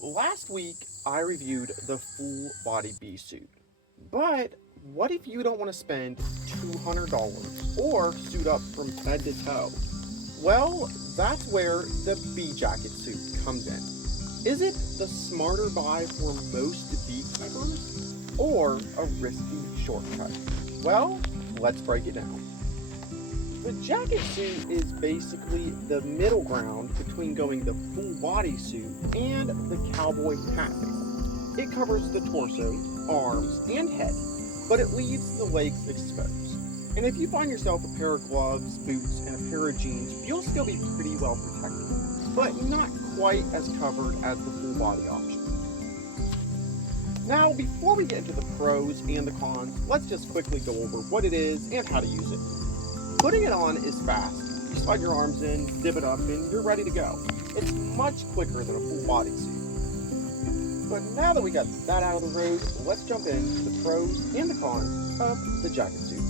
Last week, I reviewed the full body bee suit. But what if you don't want to spend $200 or suit up from head to toe? Well, that's where the bee jacket suit comes in. Is it the smarter buy for most beekeepers or a risky shortcut? Well, let's break it down. The jacket suit is basically the middle ground between going the full body suit and the cowboy hat base. It covers the torso, arms, and head, but it leaves the legs exposed. And if you find yourself a pair of gloves, boots, and a pair of jeans, you'll still be pretty well protected, but not quite as covered as the full body option. Now, before we get into the pros and the cons, let's just quickly go over what it is and how to use it. Putting it on is fast. You slide your arms in, zip it up, and you're ready to go. It's much quicker than a full body suit. But now that we got that out of the road, let's jump into the pros and the cons of the jacket suit.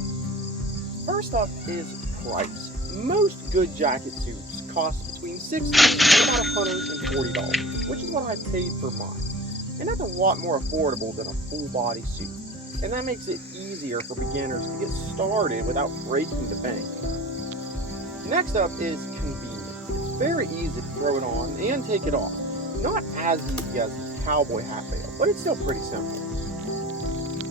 First up is price. Most good jacket suits cost between $60 and about $140, which is what I paid for mine. And that's a lot more affordable than a full body suit. And that makes it easier for beginners to get started without breaking the bank. Next up is convenience. It's very easy to throw it on and take it off. Not as easy as a cowboy hat bail, but it's still pretty simple.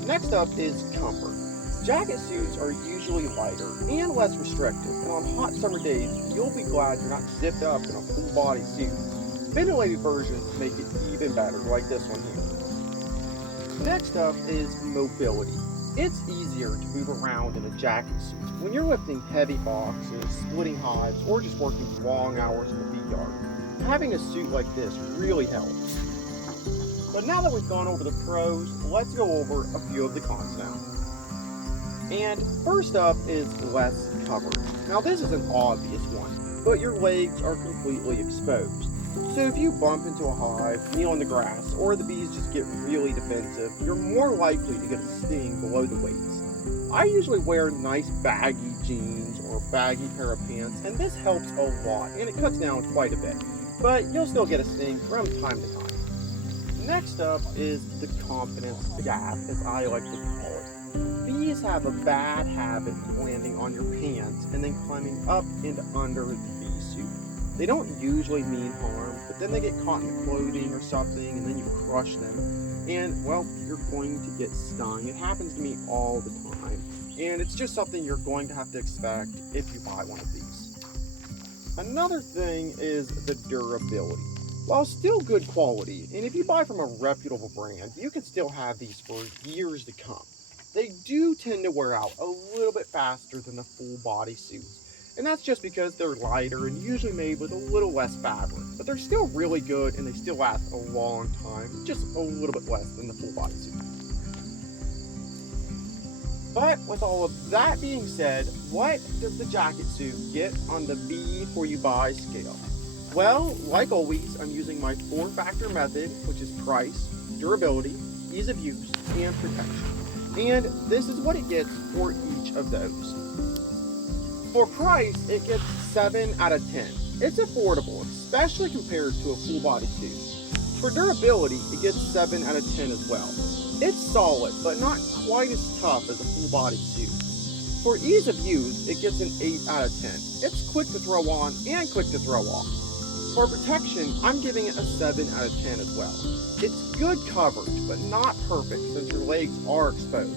Next up is comfort. Jacket suits are usually lighter and less restrictive, and on hot summer days, you'll be glad you're not zipped up in a full body suit. Ventilated versions make it even better, like this one here. Next up is mobility. It's easier to move around in a jacket suit when you're lifting heavy boxes, splitting hives, or just working long hours in the bee yard. Having a suit like this really helps. But now that we've gone over the pros, let's go over a few of the cons now. And first up is less coverage. Now this is an obvious one, but your legs are completely exposed. So if you bump into a hive, kneel in the grass, or the bees just get really defensive, you're more likely to get a sting below the waist. I usually wear nice baggy jeans or baggy pair of pants, and this helps a lot, and it cuts down quite a bit. But you'll still get a sting from time to time. Next up is the confidence gap, as I like to call it. Bees have a bad habit of landing on your pants and then climbing up and under the bee suit. They don't usually mean harm, but then they get caught in the clothing or something, and then you crush them. And, well, you're going to get stung. It happens to me all the time. And it's just something you're going to have to expect if you buy one of these. Another thing is the durability. While still good quality, and if you buy from a reputable brand, you can still have these for years to come. They do tend to wear out a little bit faster than the full body suits. And that's just because they're lighter and usually made with a little less fabric. But they're still really good and they still last a long time, just a little bit less than the full body suit. But with all of that being said, what does the jacket suit get on the B for you buy scale? Well, like always, I'm using my 4-factor method, which is price, durability, ease of use, and protection. And this is what it gets for each of those. For price, it gets 7 out of 10. It's affordable, especially compared to a full body suit. For durability, it gets 7 out of 10 as well. It's solid, but not quite as tough as a full body suit. For ease of use, it gets an 8 out of 10. It's quick to throw on and quick to throw off. For protection, I'm giving it a 7 out of 10 as well. It's good coverage, but not perfect since your legs are exposed.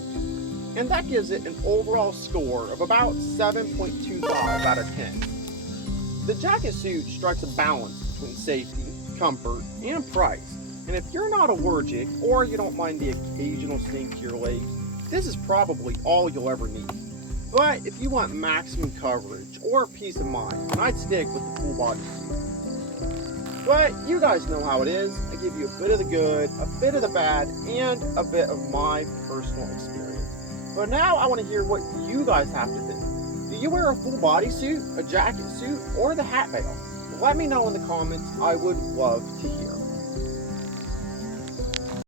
And that gives it an overall score of about 7.25 out of 10. The jacket suit strikes a balance between safety, comfort, and price. And if you're not allergic or you don't mind the occasional sting to your legs, this is probably all you'll ever need. But if you want maximum coverage or peace of mind, then I'd stick with the full body suit. But you guys know how it is. I give you a bit of the good, a bit of the bad, and a bit of my personal experience. But now I want to hear what you guys have to think. Do you wear a full body suit, a jacket suit, or the hat bail? Let me know in the comments. I would love to hear.